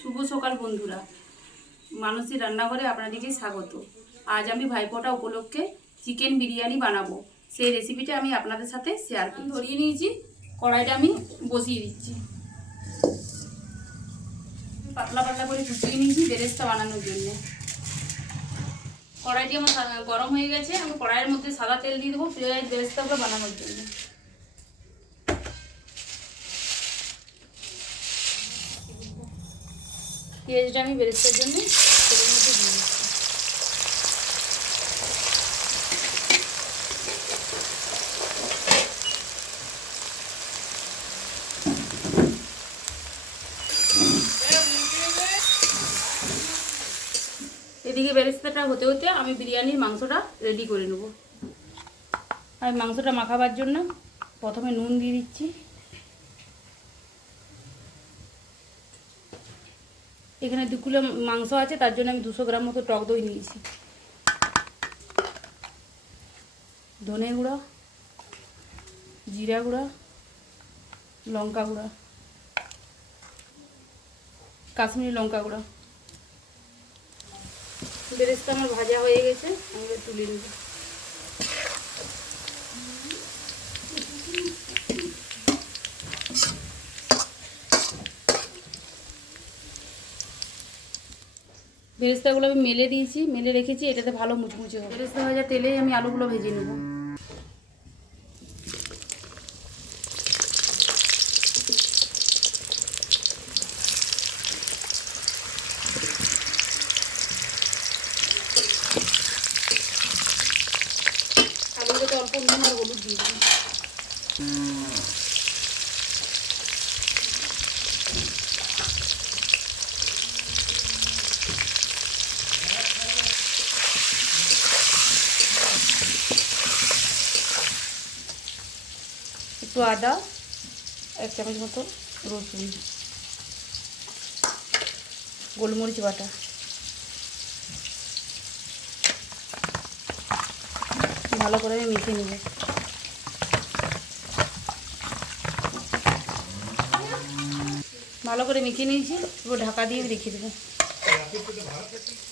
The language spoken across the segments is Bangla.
শুভ সকাল বন্ধুরা, মানুষের রান্নাঘরে আপনাদেরকে স্বাগত। আজ আমি ভাইফোঁটা উপলক্ষে চিকেন বিরিয়ানি বানাবো, সেই রেসিপিটা আমি আপনাদের সাথে শেয়ার করছি। ধরিয়ে নিয়েছি, কড়াইটা আমি বসিয়ে দিচ্ছি। পাতলা পাতলা করে ফুটিয়ে নিয়েছি বেরেস্তা বানানোর জন্য। কড়াইটি আমার গরম হয়ে গেছে, আমি কড়াইয়ের মধ্যে সাদা তেল দিয়ে দেবো পেঁয়াজ বেরেস্তাগুলো বানানোর জন্য। পেঁয়াজটা আমি বেরেস্তার জন্য তেলের মধ্যে দিয়ে দিচ্ছি। এদিকে বেরেস্তাটা হতে হতে আমি বিরিয়ানির মাংসটা রেডি করে নেব। আমি মাংসটা মাখাবার জন্য প্রথমে নুন দিয়ে দিচ্ছি। এখানে 2 কিলো মাংস আছে, তার জন্য আমি 200 গ্রাম মতো টক দই নিয়েছি। ধনে গুঁড়া, জিরা গুঁড়া, লঙ্কা গুঁড়া, কাশ্মীরি লঙ্কা গুঁড়া। বেরেস্তা আমার ভাজা হয়ে গেছে, আমি তুলে নেব। বেরেস্তাগুলো আমি মেলে দিয়েছি, মেলে রেখেছি, এটাতে ভালো মুচমুচে হবে। বেরেস্তা ভাজা তেলেই আমি আলুগুলো ভেজে নেব। আলুগুলোতে অল্প নুন আর হলুদ দিয়ে দিই। একটু আদা, 1 চামচ মতো রসুন, গোলমরিচ বাটা, ভালো করে আমি মেখে নেব। ভালো করে মেখে নিয়েছি, এবার ঢাকা দিয়ে রেখে দেবো।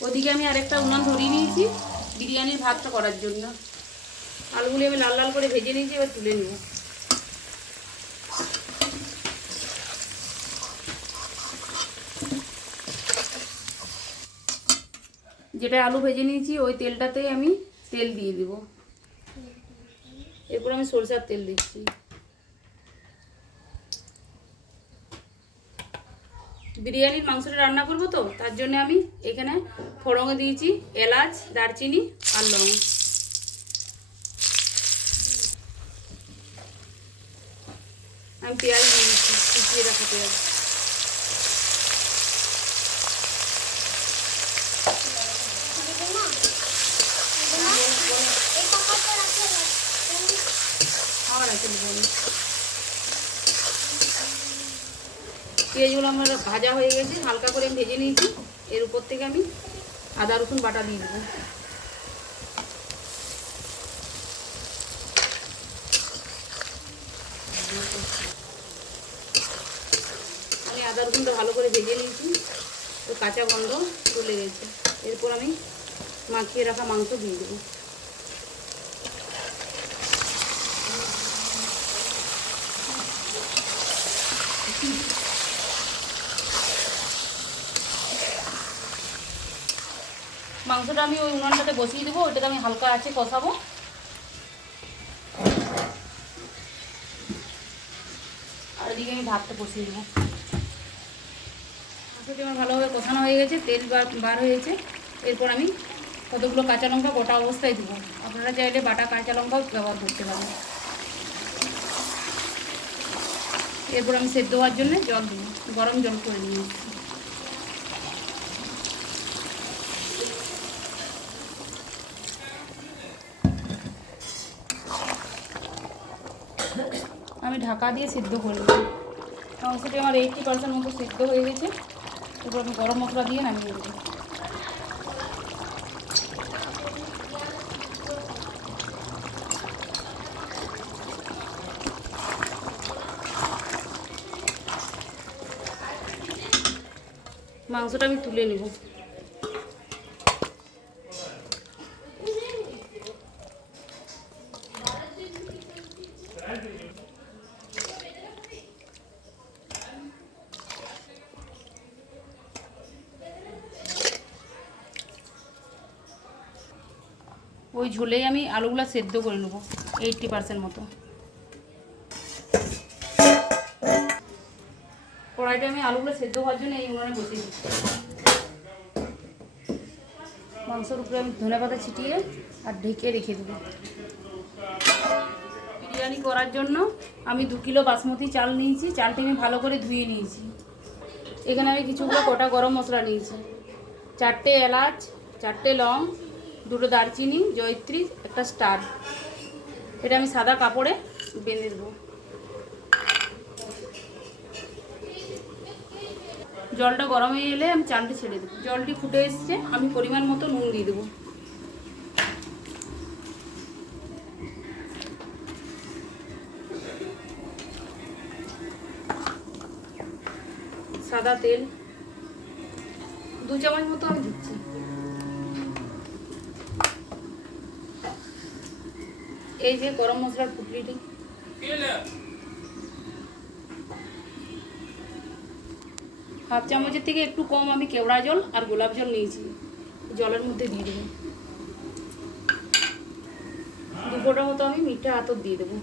ওদিকে আমি আরেকটা উনান ধরিয়ে নিয়েছি বিরিয়ানির ভাতটা করার জন্য। আলুগুলি আমি লাল লাল করে ভেজে নিয়েছি, এবার তুলে নেব। যেটা আলু ভেজে নিয়েছি ওই তেলটাতেই আমি তেল দিয়ে দেব। এরপর আমি সরষের তেল দিচ্ছি। বিরিয়ানির মাংসটা রান্না করব তো, তার জন্য আমি এখানে ফোড়নে দিয়েছি এলাচ, দারচিনি আর লং। আমি পেঁয়াজ দিয়ে দিচ্ছি, কুচিয়ে রাখা পেঁয়াজ। পেঁয়াজগুলো আমার ভাজা হয়ে গেছে, হালকা করে আমি ভেজে নিয়েছি। এর উপর থেকে আমি আদা রসুন বাটা দিয়ে দেবো। আমি আদা রসুনটা ভালো করে ভেজে নিয়েছি, তো কাঁচা গন্ধ চলে গেছে। এরপর আমি মাখিয়ে রাখা মাংস দিয়ে দেবো। মাংসটা আমি ওই উনানটাতে বসিয়ে দেবো, ওইটাতে আমি হালকা আছে কষাবো। আর এদিকে আমি ভাতটা বসিয়ে দেবো। মাংসটি আমার ভালোভাবে কষানো হয়ে গেছে, তেল বার হয়েছে। এরপর আমি কতগুলো কাঁচা লঙ্কা গোটা অবস্থায় দেবো। আপনারা চাইলে বাটা কাঁচা লঙ্কাও ব্যবহার করতে পারেন। এরপর আমি সেদ্ধ হওয়ার জন্য জল দেবো, গরম জল করে নিয়ে। আমি ঢাকা দিয়ে সিদ্ধ করে নেব। মাংসটি আমার 80% মতো সিদ্ধ হয়ে গেছে। এরপর আমি গরম মশলা দিয়ে নামিয়ে দেবো। মাংসটা আমি তুলে নেব। ওই ঝোলেই আমি আলুগুলো সেদ্ধ করে নেব 80% মতো। কড়াইটা আমি আলুগুলো সেদ্ধ হওয়ার জন্য এই উনুনে বসিয়ে দিচ্ছি। মাংসের উপরে আমি ধনেপাতা ছিটিয়ে আর ঢেকে রেখে দেবো। বিরিয়ানি করার জন্য আমি 2 কিলো বাসমতি চাল নিয়েছি। চালটা আমি ভালো করে ধুয়ে নিয়েছি। এখানে আমি কিছুগুলো গোটা গরম মশলা নিয়েছি, 4টে এলাচ, 4টে লং, 2টো দারচিনি, জয়িত্রী, একটা স্টার। এটা আমি সাদা কাপড়ে বেঁধে দেবো। জলটা গরম হয়ে এলে আমি চালটা ছেড়ে দেবো। জলটি ফুটে এসছে, আমি পরিমাণ মতো নুন দিয়ে দেবো। সাদা তেল 2 চামচ মতো আমি দিচ্ছি। এই যে গরম মশলার পুটলিটি, হাফ চামচের থেকে একটু কম আমি কেওড়া জল আর গোলাপ জল নিয়েছি, জলের মধ্যে দিয়ে দেবো। 2 ফোঁটা মতো আমি মিঠা আতর দিয়ে দেবো।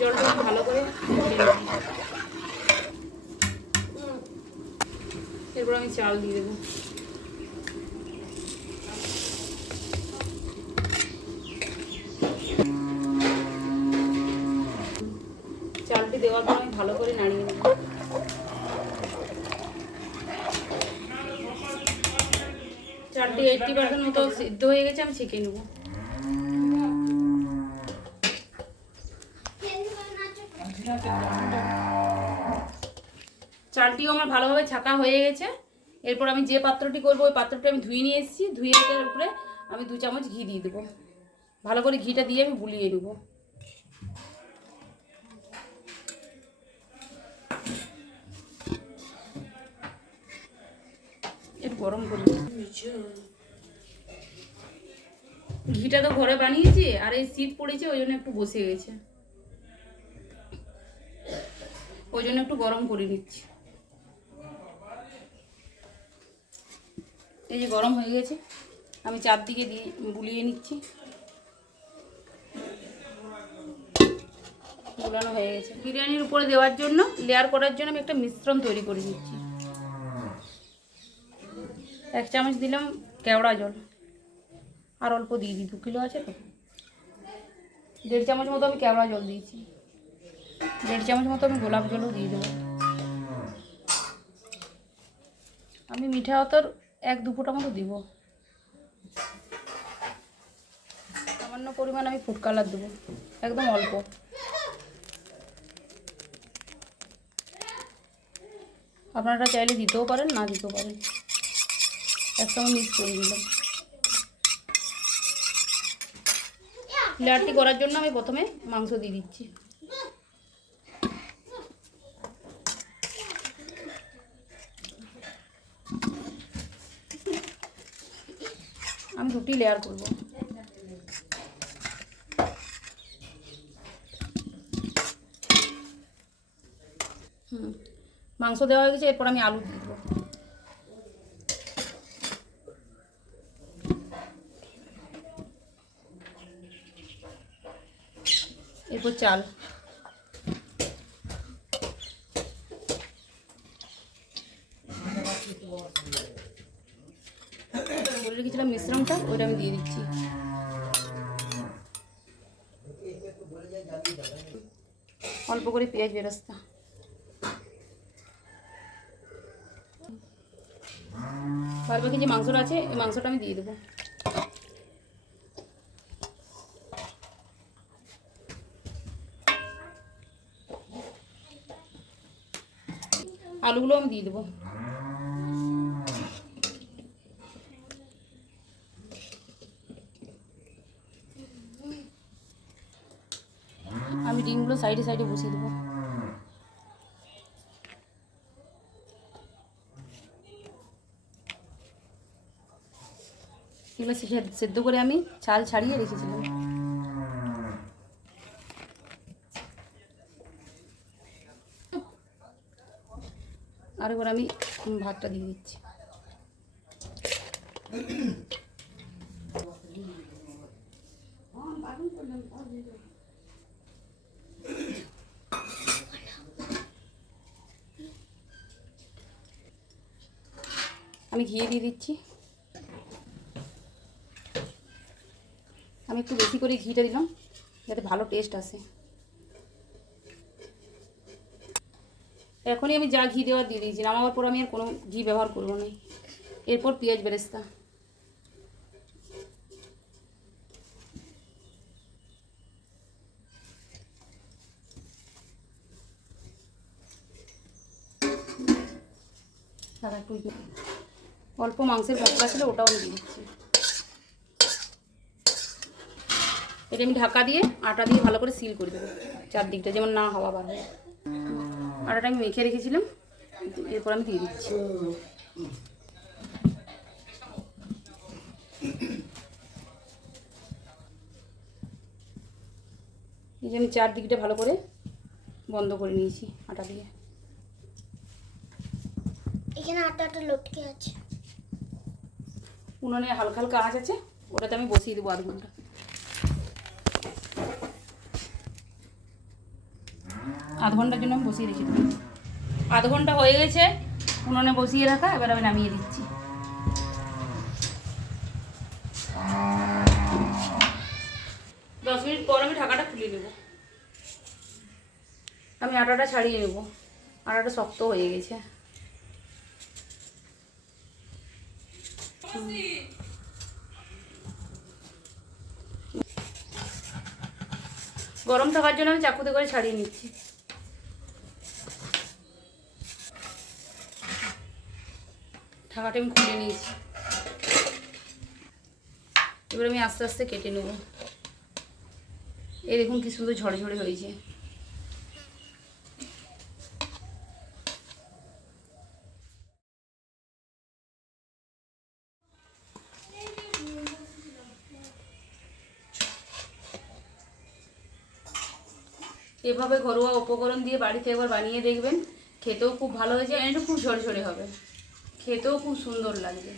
জলটা ভালো করে এরপর আমি চাল দিয়ে দেবো। চালটি দেওয়ার পর আমি ভালো করে নাড়িয়ে নেব। চালটি 80% মতো সিদ্ধ হয়ে গেছে, আমি ছেঁকে নেব। চালটিও আমার ভালোভাবে ছাকা হয়ে গেছে। এরপর আমি যে পাত্রটি করবো ওই পাত্রটি আমি ধুয়ে নিয়ে এসেছি। ধুয়ে এটার উপরে আমি 2 চামচ ঘি দিয়ে দেবো। ভালো করে ঘিটা দিয়ে আমি বুলিয়ে নেব। একটু গরম করি। ঘিটা তো ঘরে বানিয়েছি, আর এই শীত পড়েছে ওই জন্য একটু বসে গেছে, ওই জন্য একটু গরম করে নিচ্ছি। এই যে গরম হয়ে গেছে, আমি চারদিকে দিয়ে বুলিয়ে নিচ্ছি। বুলানো হয়ে গেছে। বিরিয়ানির উপরে দেওয়ার জন্য, লেয়ার করার জন্য আমি একটা মিশ্রণ তৈরি করে নিচ্ছি। 1 চামচ দিলাম কেওড়া জল, আর অল্প দিয়ে দিই, 2 কিলো আছে তো। 1.5 চামচ মতো আমি কেওড়া জল দিয়েছি। 1.5 চামচ মতো আমি গোলাপ জলও দিয়ে দেবো। আমি মিঠা আতর 1-2 ফোঁটা মতো দিব। সামান্য পরিমাণ আমি ফুড কালার দেবো, একদম অল্প। আপনারা চাইলে দিতেও পারেন, না দিতেও পারেন। একসঙ্গে মিক্স করে দিলাম। লেয়ারটি করার জন্য আমি প্রথমে মাংস দিয়ে দিচ্ছি। আমি 2টি লেয়ার করব। মাংস দেওয়া হয়ে গেছে, এরপর আমি আলু দিয়ে দেবো। এরপর চাল, বলে রেখেছিলাম মিশ্রণটা, ওইটা আমি দিয়ে দিচ্ছি। অল্প করে পেঁয়াজ বেরেস্তা, বাদ বাকি যে মাংসটা আছে এই মাংসটা আমি দিয়ে দেবো। আলুগুলো আমি দিয়ে দেবো। আমি ডিমগুলো সাইডে সাইডে বসিয়ে দেবো। এগুলো সেদ্ধ করে আমি চাল ছাড়িয়ে রেখেছিলাম। আর এবার আমি ভাতটা দিয়ে দিচ্ছি। আমি ঘি দিয়ে দিচ্ছি। আমি একটু বেশি করে ঘিটা দিলাম যাতে ভালো টেস্ট আসে। এখনই আমি যা ঘি দেওয়ার দিয়ে দিয়েছি, নামাবার পর আমি আর কোনো ঘি ব্যবহার করবো না। এরপর পেঁয়াজ বেরেস্তা। অল্প মাংসের পকড়া ছিল, ওটাও আমি দিয়ে দিচ্ছি। এটা আমি ঢাকা দিয়ে আটা দিয়ে ভালো করে সিল করে দেবো চারদিকটা, যেমন না হাওয়া বার হয়। আটাটা আমি মেখে রেখেছিলাম, এরপর আমি দিয়ে দিচ্ছি। এই যে আমি চারদিকটা ভালো করে বন্ধ করে নিয়েছি আটা দিয়ে। এখানে আটাটা লটকে আছে, উনুনে হালকা হালকা আঁচ আছে, ওটাতে আমি বসিয়ে দেবো আধ ঘন্টা। আধ ঘন্টার জন্য আমি বসিয়ে রেখে দেবো। আধ ঘন্টা হয়ে গেছে উনুনে বসিয়ে রাখা, এবার আমি নামিয়ে দিচ্ছি। দশ মিনিট পর আমি ঢাকাটা খুলে নেব। আমি আটাটা ছাড়িয়ে নেব, আটাটা শক্ত হয়ে গেছে। গরম থাকার জন্য আমি চাকুতে করে ছাড়িয়ে নিচ্ছি। ঢাকাটা আমি খুলে নিয়েছি, এবার আমি আস্তে আস্তে কেটে নেব। এই দেখুন কি সুন্দর ঝড়ে হয়েছে। এভাবে ঘরোয়া উপকরণ দিয়ে বাড়িতে একবার বানিয়ে দেখবেন, খেতেও খুব ভালো হয়েছে। এটা খুব ঝরঝরে হবে, খেতেও খুব সুন্দর লাগবে।